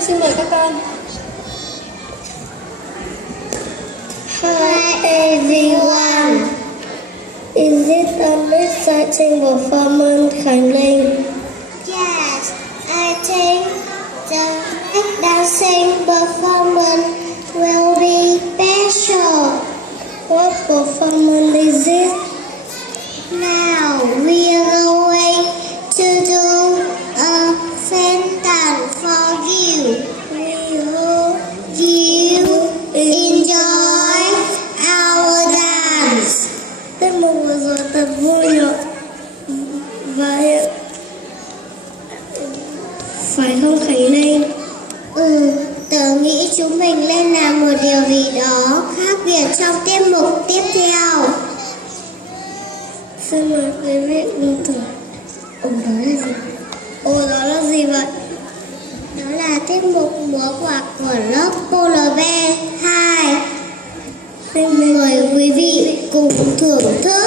xin mời các con. Hi everyone. Is it an exciting performance, Khánh Linh? Yes, I think the next dancing performance will be special. What performance is it? Now we are going to do a sentence for you. We hope You enjoy our dance. tiết mục vừa rồi thật vui nhộn và phải không Khánh Linh? Tớ nghĩ chúng mình nên làm một điều gì đó khác biệt trong tiết mục tiếp theo. Xin mời quý vị cùng thử. Đó là gì? Đó là gì vậy? Đó là tiết mục múa quạt của lớp PLB 2. Xin Mời quý vị cùng thưởng thức.